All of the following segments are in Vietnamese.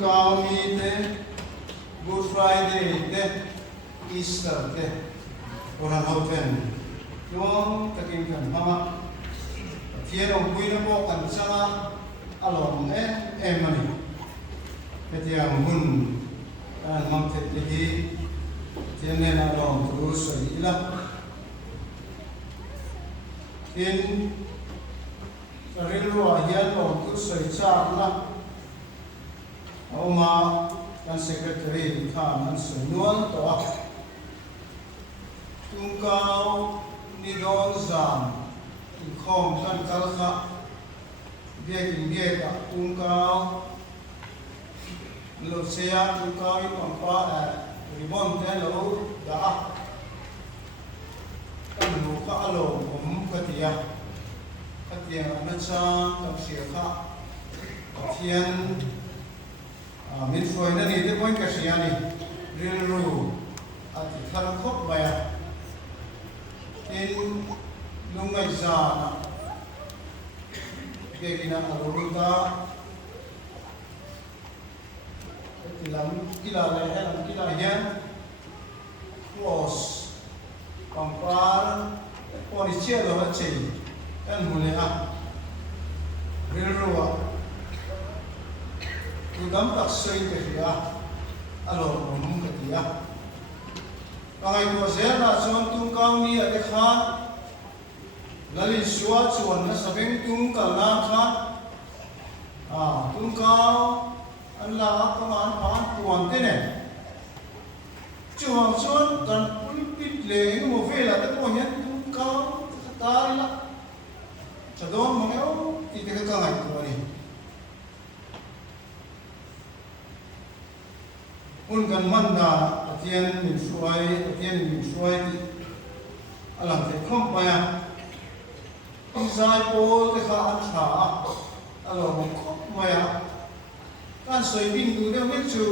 Cao mi te, Good Friday te, Easter te, orang hoten, yung taking kan mama, thiên ông quý nó bộ cần sang along em mani, cái tiếng hun mang thế gì, thiên nên along tu soi ila, thiên rilua hian along tu soi cha la. Oma kan secretary khan an sunuan to tungkau ni don zan khom kan kalkha biak tungkau lo sea tungkau i pampa ribon te lo da kan lu ka alo katia na cha kam sia kha thian min phơi nó đi tới quanh cái gì này riêng ru thì thằng khóc vậy nên lúc ngày già cái gì nào rồi ta thì làm cái là này hay làm cái là nhá was bằng qua con đi chia rồi chỉ anh muốn này riêng ru tu dam tak soi ke dia alo mum ke dia kai ko zela chon tung kau ni ate khan lali suwa chuan na sabeng tung kal na khan tung kau an la ka man pan tuan te ne chuan chuan kan pulpit le mo vela te ko nyan tung kau ta la chadon mo yo ti te ka ngai ko ni un kan manda atien min suai ti alam te khom pa ya izai pol te kha an tha alo mo khom ma ya kan soi bin du de mi chu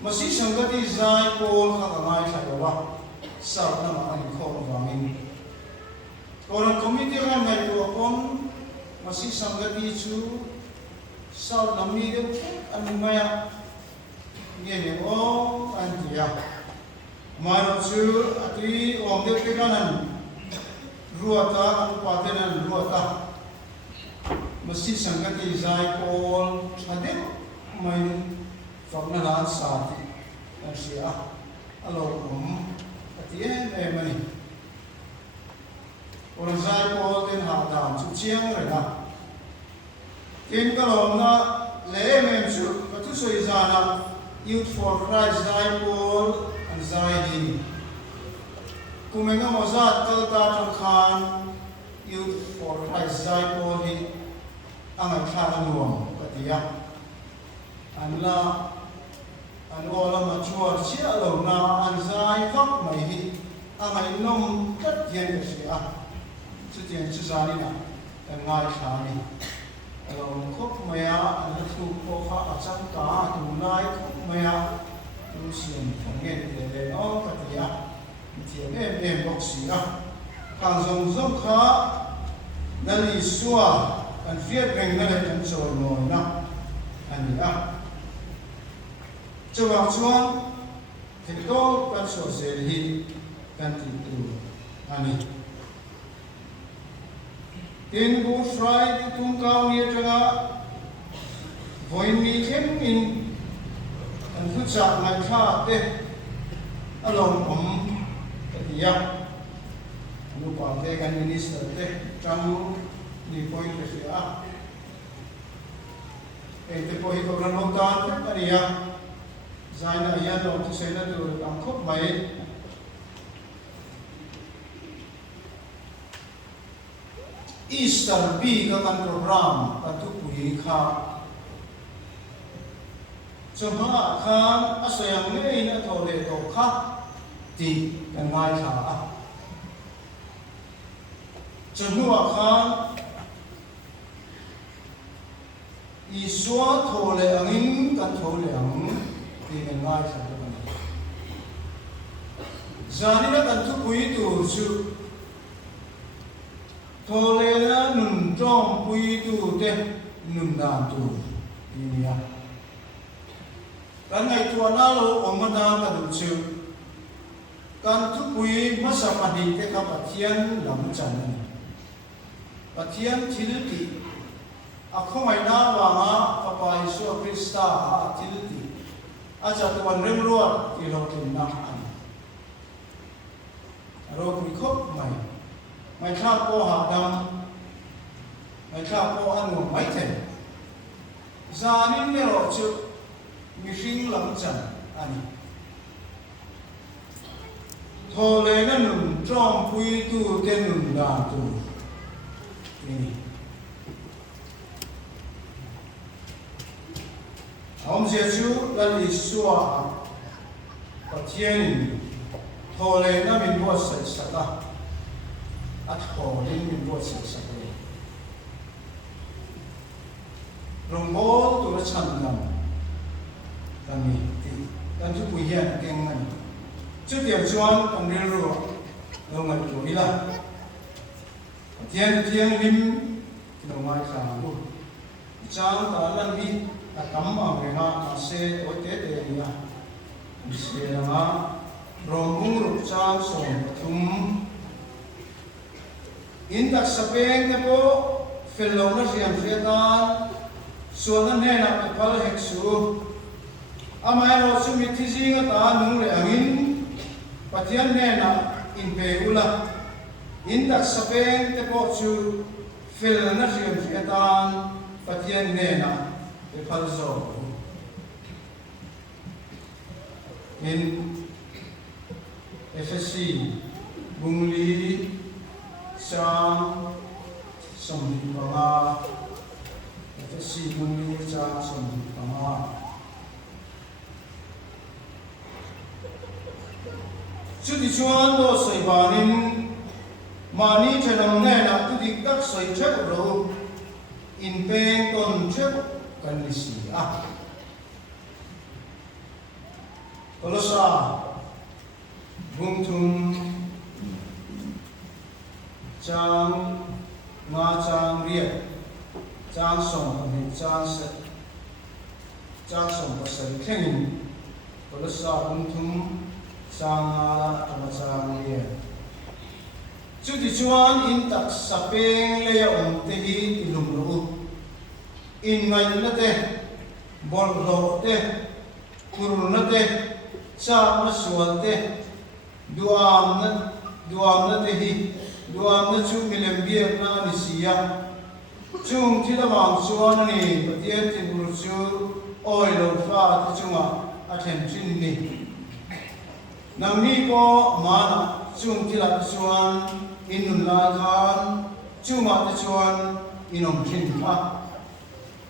masi sangati zai pol kha ka ngai tha wa sa na ma an khom wa min koran committee ra mai ko kon masi sangati chu sau năm mươi đêm anh maya nghe nghe ô anh chị à mà nó chứ thì ông được cái này ruột ta anh qua tên anh ruột ta mà si sang cái gì dài pol anh đấy mày phòng nó là sao thì anh chị à alo thì em mày orang dài pol tên hạ đàm chú chiang rồi đó in kalom na le mem chu patu soi zana Youth for Christ zai pol an zai din kumenga mozat kalta tang khan Youth for Christ zai pol hi angai thla nuam katia an la an ola ma chuar chia lo na an zai vak mai hi angai nom kat yen ka sia chu tian chu zani na an ngai thla ni along khóc mẹ anh thu cô khá ở trong cả tụi nai khóc mẹ tu sien phong nghe để nó cái gì á thì em bốc xí á càng dùng khá nên đi xua anh viết mình nên là chúng tôi ngồi nè anh á cho vào chuan thì tôi cần sửa sẽ hi cần tìm tu anh in Good Friday tung kau ni tanga voi mi khem in an thu cha ngai kha te along ya nu pa te kan minister te cham ni point te ya te poi ko ran hom tan te ya zaina ya no tu se na tu am khop mai Easter bi ka kan program patu pui kha chuma khan asayang nei na thole to kha ti kan ngai kha chuma khan iswa thole angin kan thole ang ti kan ngai kha zani na kan tu pui tu chu thole na nun trong pui tu te nun na tu ini ya kan ngai tua na lo omana ka du chu kan tu pui masa padi te ka pathian lam chan pathian thil ti akhomai na wa nga papa Yesu Krista a thil ti acha tuan rem ruat ti lo tin na an ro ki khop mai tha po ha dam mai tha po an ngo mai the zanin ne ro chu mi hring lam chan ani thole na nun trong pui tu ten nun da tu ini ông Giêsu là Yeshua Pathian thole na min bo sai sata at thole min bo sai sata rongbo tu la chan nam kami ti kan tu pu hian keng man chu tiam chuan kan ril ro lo ngai tu ila tiang lim lo ngai kha bu chang ta lan bi ta kam ma me ha se o te te ya se la ma rongmung ru chang som thum in dak sapeng ne po fello na riam riatan suan ne na pal hek su amai ro su mi thi jing ta nung le angin pathian ne na in pe ula in dak sapeng te po chu fel na riam riatan pathian ne na pe pal zo in FSC bungli sang som panga FSC bungli sang som panga chu ti chuan do soi banin mani thanam ne na tu dik tak soi thek ro in pen ton thek kan ni si a Kolosa bungthum chang ma chang riat chang song ni chang set chang song pasal khengin Kolosa bungthum chang ma chang riat chu ti chuan in tak sapeng le om te hi tilum ro in ngai na te bol ro te kur na te cha na sual te duam na te hi duam na chu milem bia na ni sia chung thi la wang chuan ni pathian tin bur chu oi lo fa te chunga a them chin ni nam ni ko mana chung thi la chuan in nun la khan chunga te chuan inom thin ma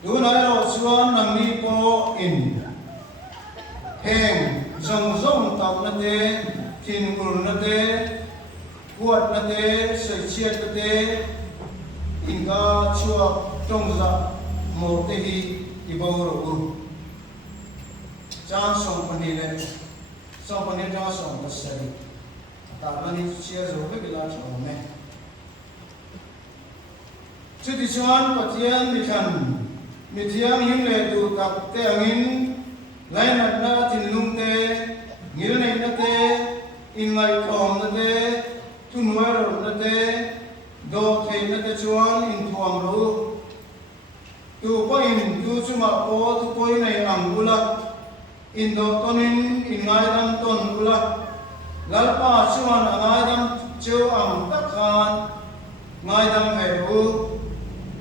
du na lo chuan nam ni ko in heng zong zong tau na te tin ur na te kuat na te soi chiat na te inga chua trong za mo te hi i bo ro u chang song pani le song pani cha song ta sai ta pani chia zo ke bila chho me chu ti chuan pathian mi khan mi thiam him le tu tak te angin lai na tin lung te ngil nei na te in ngai thom na te tu nuai ro na te do thei na te chuan in thuam ro tu po in tu chuma po tu po nei angula in do tonin in ngai dam ton ula lalpa chuan ngai dam cheu ang tak khan ngai dam he ro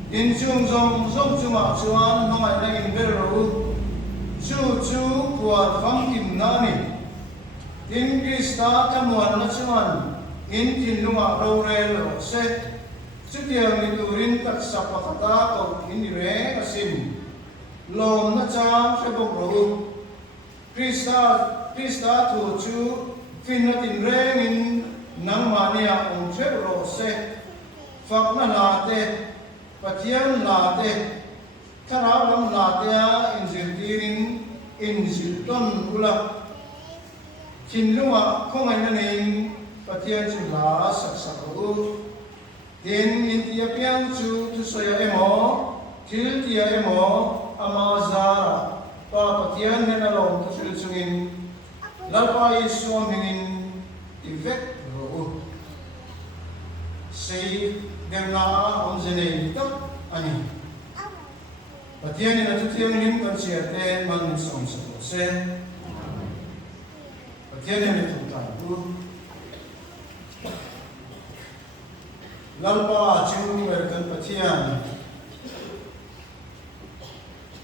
in chung zong chuma chuan no ngai na in ber ro chu kuat phang kim na ni in Krista kamuan na chuan in tin lunga ro re lo se chu tiang ni turin tak sapakata ko in re asim lom na chang se bok ro Krista thu chu fin na tin reng in nang mania ong che ro se fak na la te pathian la te Karalam latia in zirtirin in zirton ula kinlunga kung ay naning pathian chula saksaku tin intiapian chu tu soya emo til tia emo ama za Pai suam hingin ivek ro sei derna onjene tak ani Patian ni natutiang lim kan siate man som sa se Patian ni tutan tu lalpa chung werkan patian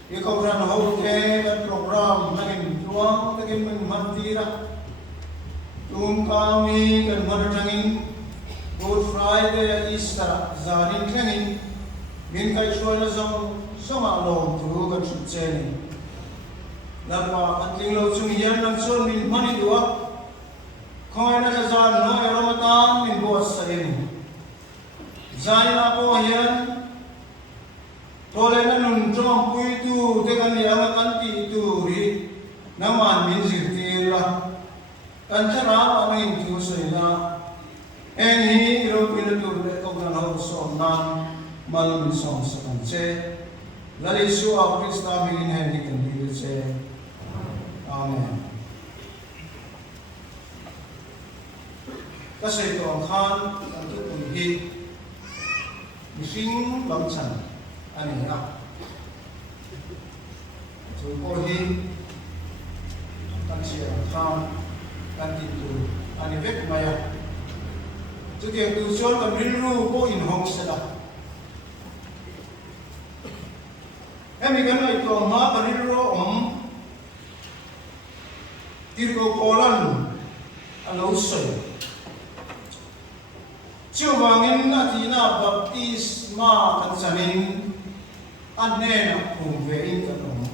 Ikaw ran ho ke at program naging tuwang naging mantira kami kan marjangin Good Friday Easter zarin klangin min kai chua na zong sama long tu kan cheni lalpa atling lo chung hian nang chon min mani dua khoi na sa zan no ramadan min bo sain zain na po hian Tole na nun trong pui tu te kan liang kan ti tu ri naman min zirti la kan chara angin tu soina en hi ro pin tu le ko na ho so na mal min som sa kan che lali su a krista mi in hen kan di che amen ka sei to khan kan tu pun hi mi sing lam chan ani na chu ko hi kan sia khan kan tin tu ani vek maya chu ke tu chon kan rin ru ko in hong sa da emi kan ai to ma kan rin ru tir ko kolan alo soi chu wangin atina baptisma kan sanin Anena kung vein kanong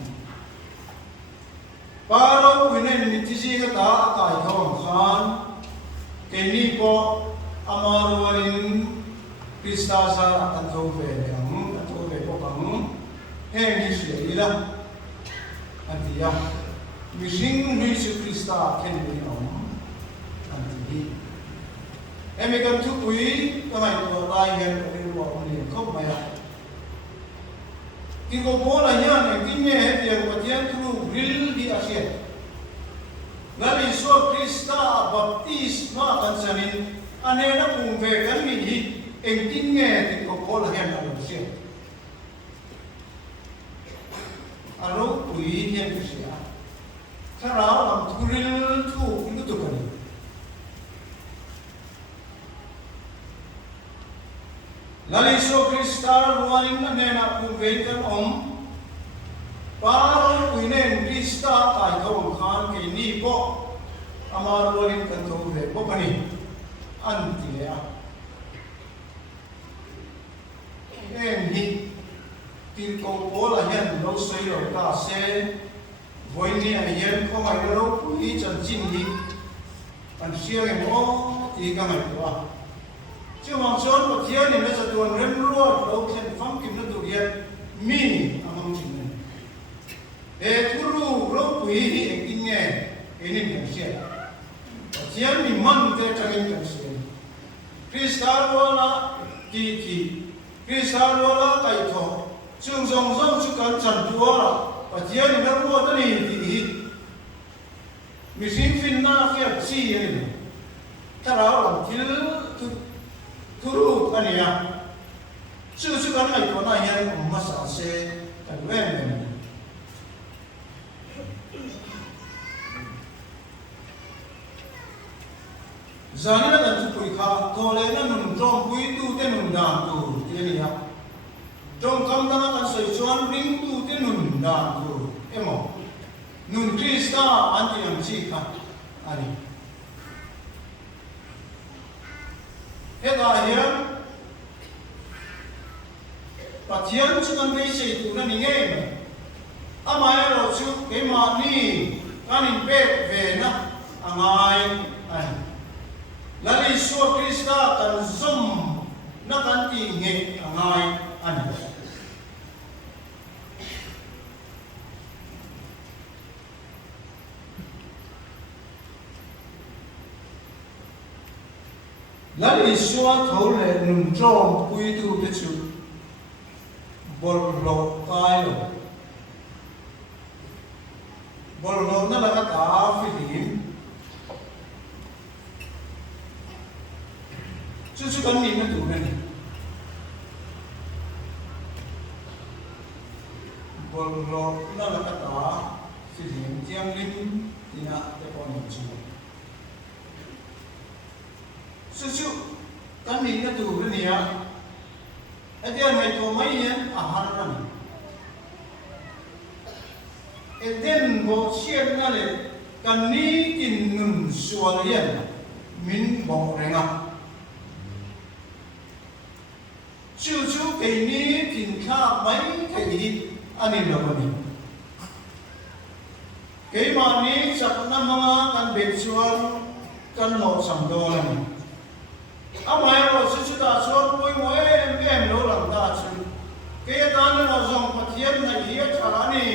Paro winen mitisi kata akai kawang khan Kini po amarualin Krista sa at kawve kang at kawve po kang Hengi siya ila Antiya Mising Yesu Krista kenwin ang Antiya Emi kan tukui Kamay ko tayo Kaliwa ulit Kau maya Kiko bola yan ang tinye yang patian tu real di Asia. Ngali so Krista baptisma kan sanin anena kung vegan mini ang tinye kiko bola yan ang Asia. Aro kui yan siya. Karao ang real tu itu kan. Lali so Krista ruaning na nena kung vegan Parang kuinen Krista kay kawang khan kay ni po amarualin kan tuwe po kani antiya hi tin ko bola yan lo sei lo ka se voi ni ayen ko mai lo pui chan chin hi an sia ge mo ti ka mai ko Chứ mà chốn một thiên thì nó sẽ tuần lên luôn đâu trên phong kim nó tụ hiện mi among chừng này để thu ru lỗ quý thì anh kinh nghe cái nên cảm xúc thiên mình mong để cho anh cảm xúc Krista là kỳ Krista là cái thọ chương dòng chứ cần chẳng chúa là và thiên thì nó mua tới thì mình xin phim na phép gì này ta đó là thiên Turu kaniya, susu kan ay ko na yan masase tagwen. Zani na kan tupui ka tole na nung jong pui tu te nung dang tu niya. Jong kam na kan soy chuan ring tu te nung dang tu emo. Nung Krista anti ang chika ani. Heta hian patian chuan nei sei tu na ni nge amai ro chu ke ma ni kanin pe ve na angai ai lali so Krista kan zum na kan ti nge angai ani Lali suwa thole nung trong pui tu te chu bol lo tai lo bol lo na la ka filim kan ni na tu na ni bol lo na la kata si tiang lim tina te pon ni chu susu kan ni na tu na ni ya adia mai to mai yan ahar na ni eden bo chian na le kan ni tin nun sual yan min bo renga chu chu ke ni tin kha mai ke ni ani lo ni ke ma ni sak na ma kan be sual kan lo sam do la ni amai lo chu ta sual poi mo em lo lam ta chu ke ta na lo zong pathian na hi cha ni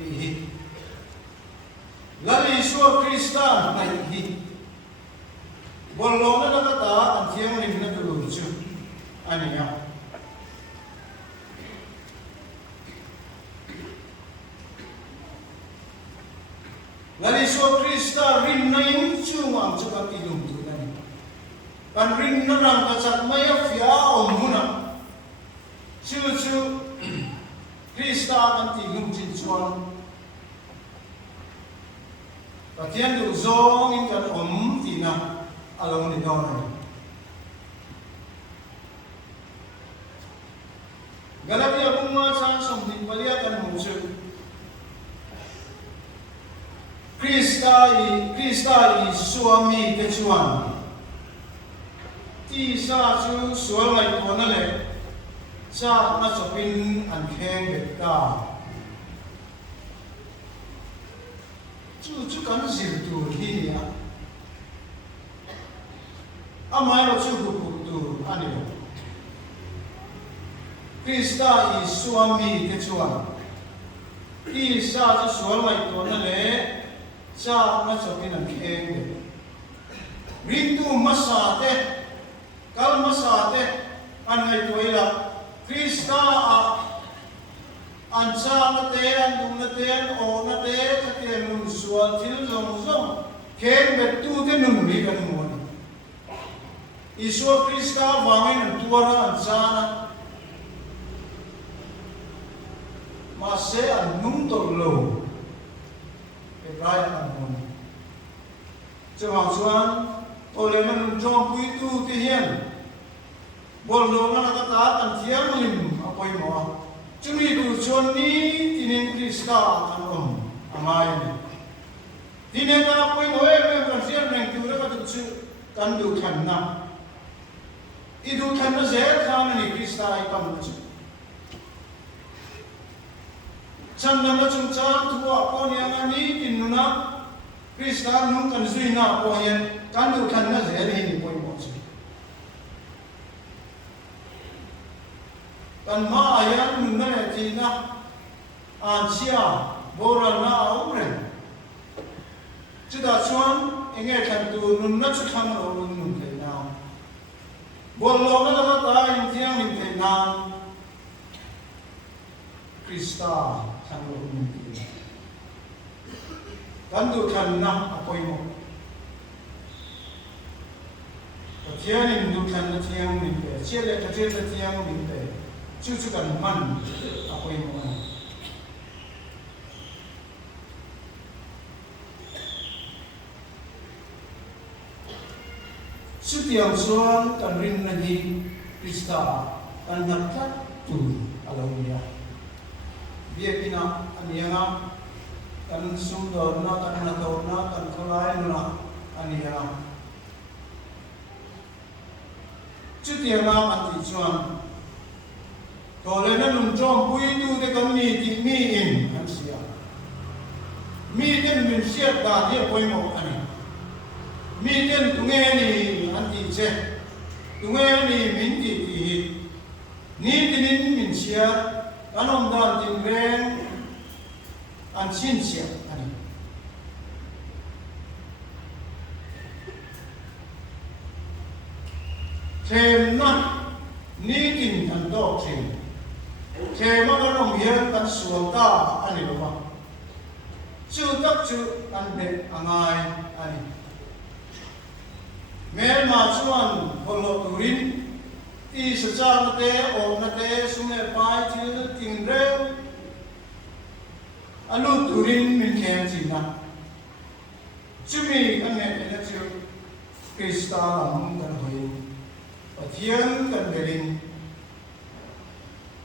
hi lali suwa Krista na hi bolong na kata ang tiang lim na tulog chu ani ya lali suwa Krista rin na yung chu ang chu ka tilong tu na ni kan rin na rang kasak maya fia o muna chu chu Krista kan tilong chin chuan Patian du zong in kan tina along ni daw na. Galatia bunga sa somdin palia kan musu. Krista i suami te chuan. Ti sa chu sual lai ko na le. Sa na sopin an kheng bet ka. Chu kan zir tu hi ya amai lo chu ku tu ani lo Krista i suami te chuan i sa chu sual mai to na le sa na chopin an kheng rin tu masa te kal masa te an ngai toila Krista a an cha na te an dum na te an o na te ta ke nun sual thil zong zong khen bet tu te nun mi kan mon Isu Krista wangin an tuara an cha na ma se an nung to lo e rai an mon chawang chuan ole man jong pui tu te hian bol lo na ka ta an thiam lim apoi mo Chumi du chuan ni tinin Krista kan amai ni. Tinen na poi mo kan sian nang tu ra ka chu kan du khan na. I du khan na zer khan ni Krista ai pan chu. Chan na ma chung chan tu a ko ni ang ni tin na Krista nung kan zui na po yen kan du khan na zer ni poi mo chu. Kan ma ayan nun na ti na an sia boral na umre chida chuan enge kan tu nun na chu khang ro nun te na bol lo na na ta in tiang in te na Krista khang ro nun te kan du kan na apoi mo tiang in du kan na tiang ni te chele ka chele tiang ni te chu kan man apoi mo chu tiang suan kan rin na hi Krista kan nakta tu alawia biepina anianga kan sumdor na kan nakaw na kan kulay na anianga chu tiang na kan ti chuan Tole na nung jom pui tu te kan mi ti mi in an siya. Mi ten min siya da ni poi mo ani. Mi ten tunge ni an ti che. Tunge ni min ti ti hi. Ni tinin min siya kanom dan tin ren an sin siya ani. Thêm na ni tin an do thêm. Khe ma kan ong hian kan sual ta ani lo ma chu tak chu kan be angai ani mel ma chuan holo turin ti sa cha na te o na te sume pai thil ting re alu turin min khem chi na chumi kan ne na chu Krista lam kan hoi pathian kan beling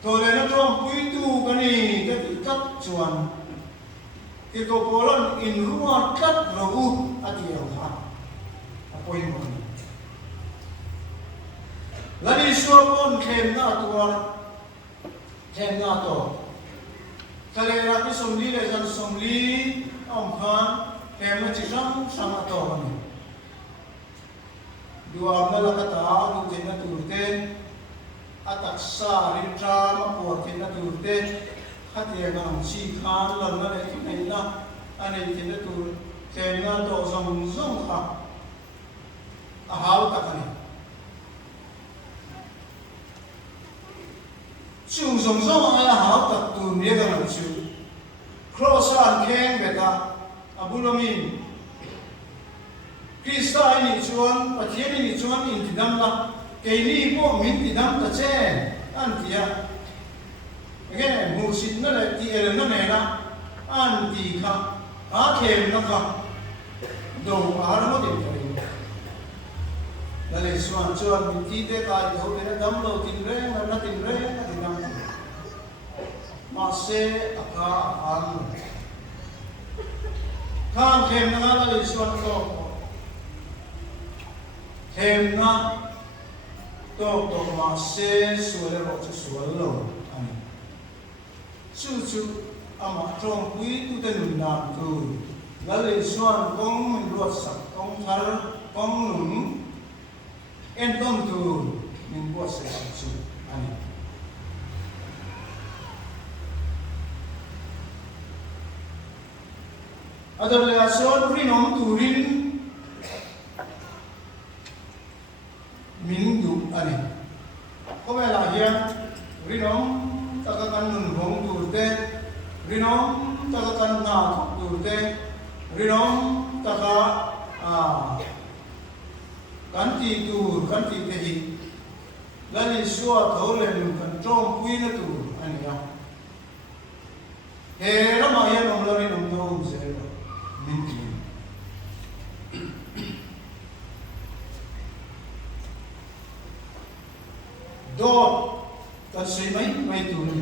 to le na trom pui tu kan ni ka ti kat chuan ti ko polon in ruwa kat ro ati au ha apoi mo lani suapon khem na to kale ra ki somli le jan somli om khan khem na chi sang to ni dua na la kata du tin na turte atak sa rin tra ma por tin na turte khati ga chi khan lan na le ki nei na ane tin na tur khem na to zong kha a hau ta kani chung zong ala hau ta tu ne ga na chu cross an keng beta abulomin Krista ini chuan pathian ini chuan in tidam la keini po min tidam ta che an tia again mu sin na le ti ele na ne na an ti kha a khem na kha do ar mo din ka ri la le chuan min ti te ka ho le dam lo tin re na tin re na tidam ma se aka an khan khem na la le chuan ko thêm na to ma se suale ro chu sualo ani chu ama trong pui tu te nun na tu la le suan kong min ro sak kong thar kong nun en tom tu min bo se chu ani adar le ason rinom turin min du ani ko me la hian rinom ta ka kan nun hong du te rinom ta ka kan na du te rinom ta ka kan ti te hi la ni suwa tho le nu kan trong pui na tu ani ya he ra ma hian om lo rinom do se min ti do kan sei mai tu ni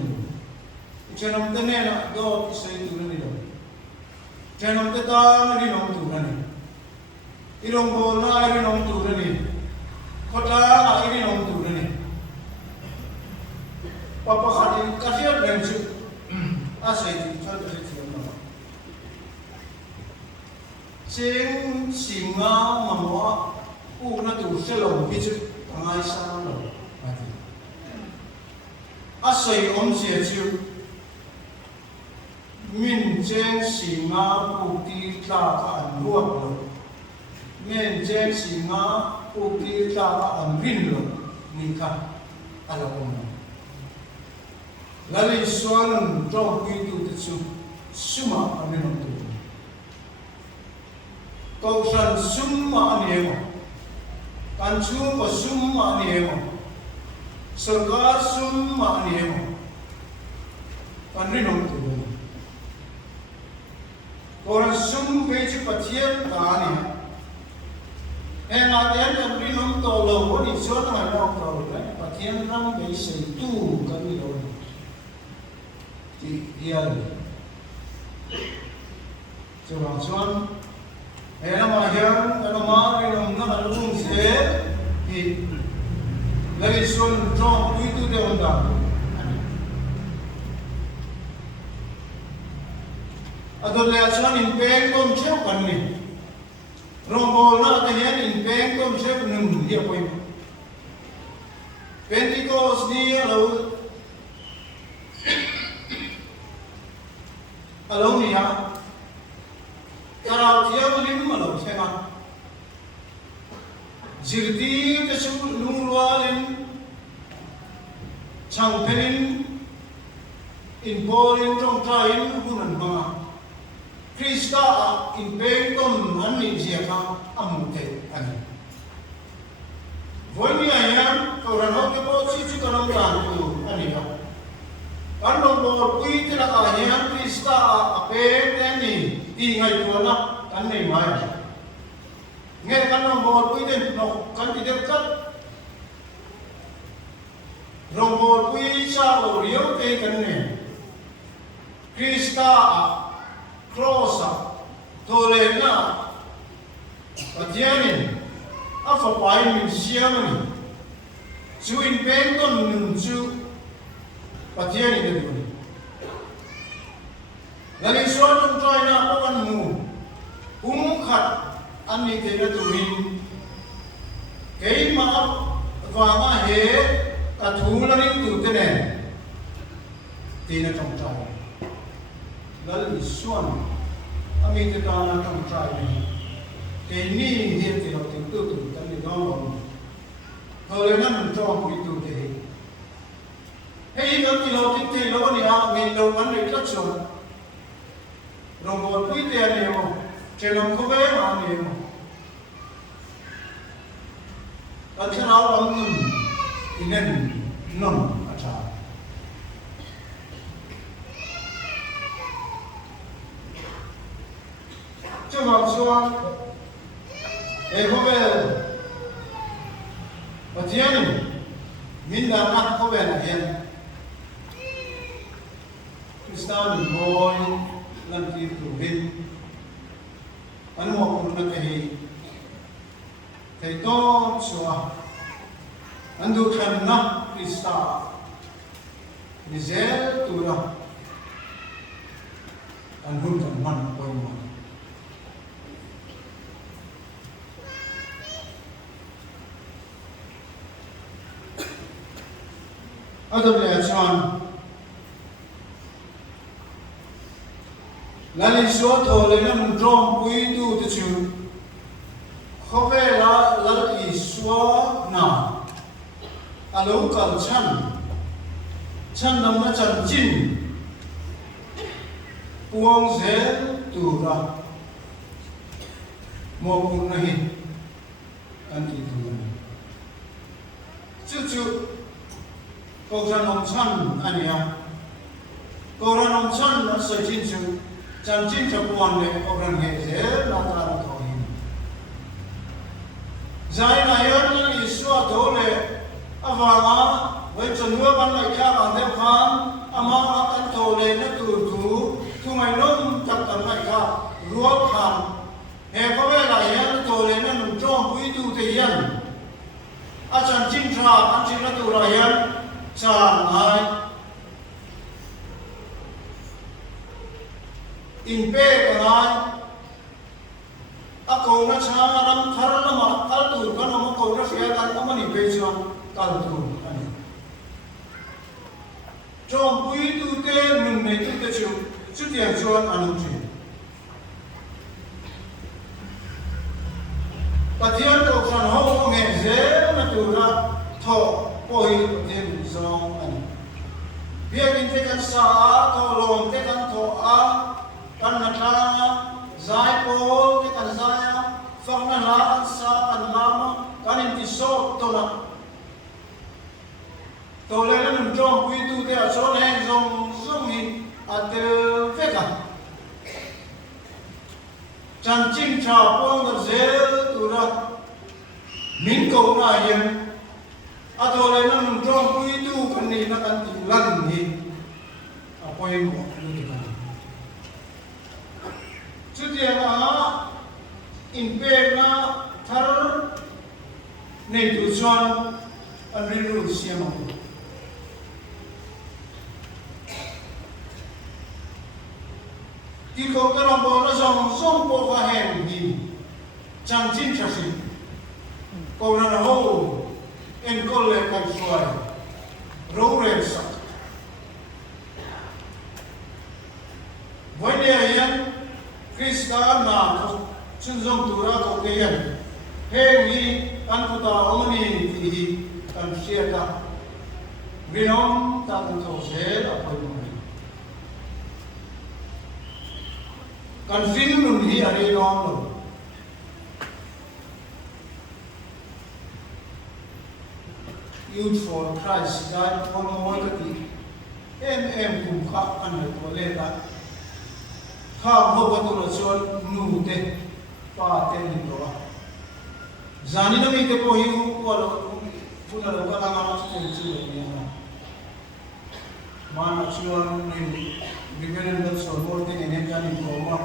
chenam te ne na do sei tu ni do chenam te ta ni nom tu ni irong bo na ri nom tu ni khota ri nom tu ni papa khani ka sia ben chu a sei ti cha te ti ma cheng singa ma mo u na tu se lo bi chu ngai sa lo a sei om sia chu min cheng singa pu ti ta ka an ruat lo min cheng singa pu ti ta ka an rin lo ni ka ala om la le suan trong pi tu te chu suma amin tu ko san suma ani mo kan chu ko suma ani mo सरकार सुम मानिए हो पंद्रह नोट तो और सुम पेज पथियन गाने हैं आदेन पंद्रह नोट तो लो वो निचोड़ ना लो तो ले पथियन रंग बेसे तू कभी लो दिया चुराचुन है ना माहिर ना मारी ना लूं से ही lagi son trong itu dia undang. Atau lihat son impeng tom cep kan ni. Rombol na tahian impeng tom cep nung dia poin. Pentikos ni alo ni ya. Kalau dia lim alo saya. Jirdi kesu lungwalin changpenin in bolin trong train bunan ma Krista in pengton anni jiaka amute ani với như anh cầu rằng họ cái bộ chỉ có nông sản của anh ấy anh nông bộ quy thì là cái anh Krista ở bên đây nhỉ đi ngày tuần nào anh này mai nghe anh nông bộ quy thì nó anh chỉ được cắt nông bộ quy sao ở riêu thì cái này Krista cross thôi lên na ở đây này à phải bài mình xem này chú in pen con mình chú ở đây này được rồi là lý do trong trại na có con mù khát anh ấy thấy là tụi mình cái mà và mà hệ cả thú là những tụi thế này thì nó trong trại là lý do anh ấy thấy là trong trại này cái ní hiện thì nó tiếng tự tự ta đi đó rồi hồi lên mình cho một cái tự thế hay nó thì nó tiếng thì nó đi học mình đâu ăn được rất rồi rồi một quý tiền này mà trên nó có vé mà nhiều và thế nào đó thì nên ngon ở trái chứ mà xưa em có về và thế này mình đã mắc có về là hiện Krista mình ngồi lần kia tụ hình anh một cũng là thầy to xóa anh được thần nắp Krista đi dễ tụ ra anh hôn thần mạnh quay mặt ở đây là chọn là lý do thôi là mình trông quý tu tự chịu không phải là lý do nào à lúc cần chăn nằm nó chăn chín buông dễ tu ra một cuộc này anh chỉ tu chịu câu ra nông chăn anh em câu ra nông chăn nó sẽ chín chú chăn chín cho buồn để câu ra nghề dễ là ta là thổi giải này ơn là ý xua thổ lệ và ngã với chân mưa ban ngày cha bằng theo khám mà ăn thổ lệ nó thu ngày nông chặt tận ngày cả ruột hàn hè có vẻ là hiện thổ lệ nó nằm trong quý tu thể hiện chăn chín ra ăn chín nó tu là hiện chàng hai in pe ka ngai a ko na cha ram thar na ma kal tu ka na ma ko na fia kan ka mani pe chuan kal tu ani chom pui tu te mun nei tu te chu tiang chuan anu chi pathian to khan ho nge ze na tu ra tho poi thêm dòng anh việc in thế kan sa to lom thế kan tho a kan na ta zai po thế kan zai phong na la kan sa kan lama kan in ti so to na to le na mun trong quy tu thế a so ne dòng hi a te ve ka chan chim cha pong da zel tu ra min ko na yen atau lain nang drone pun itu kan ni nak kan tilan ni apa yang buat ni kan jadi apa impact na thar nei tu chuan an rinru siam ang ti ko ta ram bo na song po ka hen ni chang chin chasi ko na ho en kolle kan suai roren sa voi ne yan Krista na ko chun zong tu ra ko ke yan he ni kan ku ta omni ti kan sia ta vinom ta kan to se a poi mo kan fin nun hi ari long lo Youth for Christ dai pon moi ka ti em kum kha an le to le ta kha ho ba tu lo chon nu te pa te ni lo zani na mi te po hi ko lo puna lo ka ma ma chu chu ni na ma na chuan ni rebellion da so mo te ne ka ni ko ma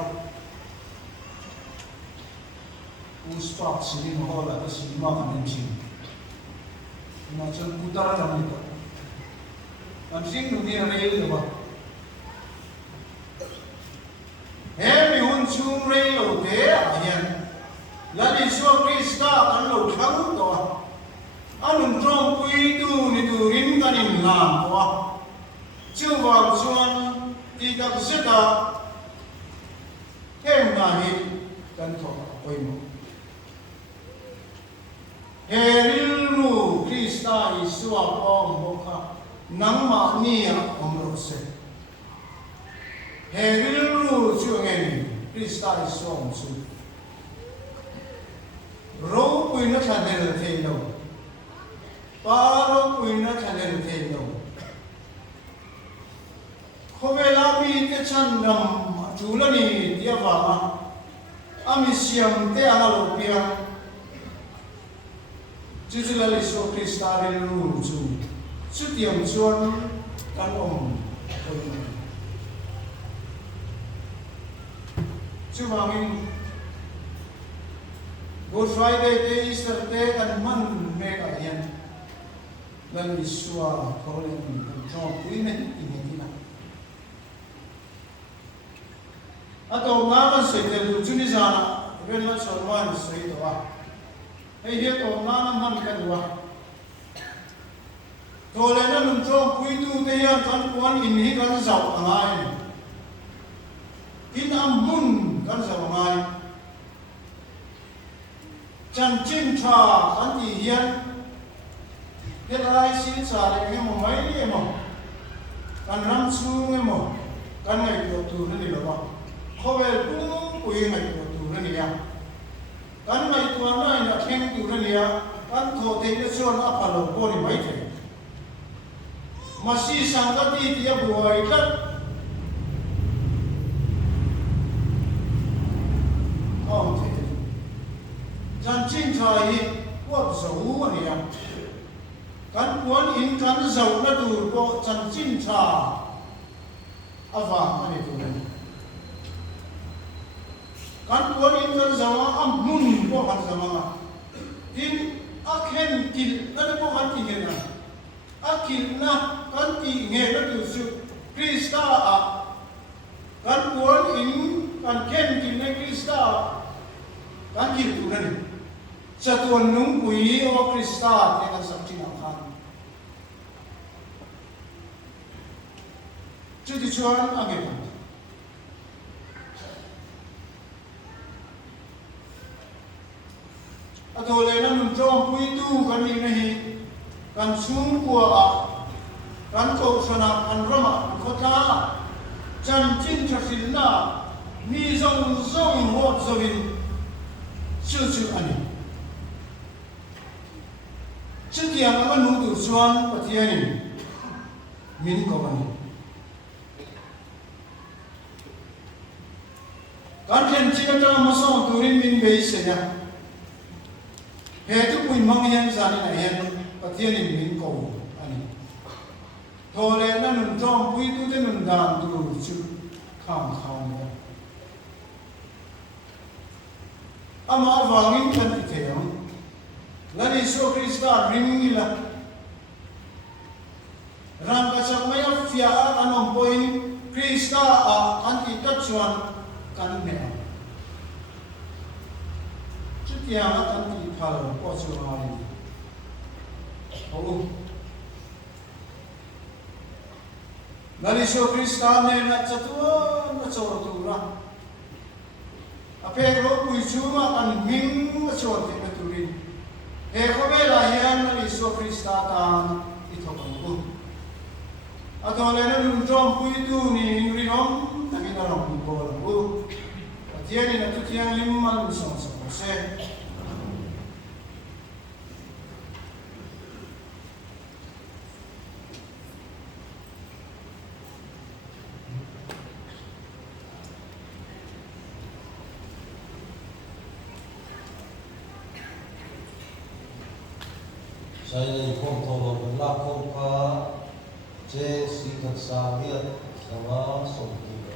uspak sini mo la ta sini ma ka ni chi macam putar jam itu, anjing dunia real tu bah. Hemi unsung real tu ayan, lalu Yesus Kristus kan lo kang tu, anun trong pui tu ni tu rin kan inlam tu, cuba cuan tidak sedar, hem nahi kan tu poimu. Herilu Krista Yesus apa muka nama ni omrose. Herilu cuengen Krista Yesus omsu. Roh puina channel thelo. Paro puina channel thelo. Khovela mi te chandam julani dia bama. Amisiam te analopia. Jadi lalu Yesus Kristus relu tu, setiap cuan kan cuma ini Good Friday te Easter te kan man mereka yang lalu Yesus kalau yang cuma puimen ini tidak. Atau ngaman sekitar tu ni sana, benar sorman sekitar. Hei dia tu mana man kedua. Tolena nuntro puitu dia kan puan ini kan jauh angai. Inamun kan jauh angai. Cancin cha kan dihian. Kelai si cari emo mai emo. Kan ramsu emo. Kan ngai turun ni loh. Kowel pun puing ngai turun ni ya. Kan mai tuan mai nak keng turun dia, kan thot dia cuan apa lo poni mai te. Masih sangkati dia buai kan. Oh te. Jangan cinta ini, buat jauh ni ya. Kan puan in kan jauh na dur ko jangan cinta. Apa mana tu? Kan tuan ini sama amun bukan sama in akhen kil ada bukan tinggal akhirnya kan tinggal itu Krista kan tuan ini kan ken kil Krista kan kil tu kan satuan nungkui o Krista dengan sakti nakhan jadi cuan agak atau lena nuntrom puitu kami nahi kan sum kuah kan kau sana kan rama kota janjin tersilna mi zong zong hot zovin cucu ani setiap apa nutu suan patiani min kawani kan kencing dalam masam turin min beisnya Hetu pun mangyang zani na yan patian in ko ani. Thole na nun trong pui tu te nun dan tu chu khang khang ya. Ama awangin kan iteyam. Lani Yesus Kristus ringila. Ram kacang maya fia anom poin Kristus anti tachuan kan mea. Yang akan dipal pocuai. Oh, dari Yesus Kristus ni nak catuan macam tu lah. Apa yang pui cuma kan ming macam tu beturin. Kau belayan dari Yesus Kristus tan itu kamu. Atau lain nuntrom pui tu ni rinom tapi dalam pui bola. Dia ni nak tu tiang lima se. Saya ikhom tolong berlaku ka Jeng si taksahir sama sompi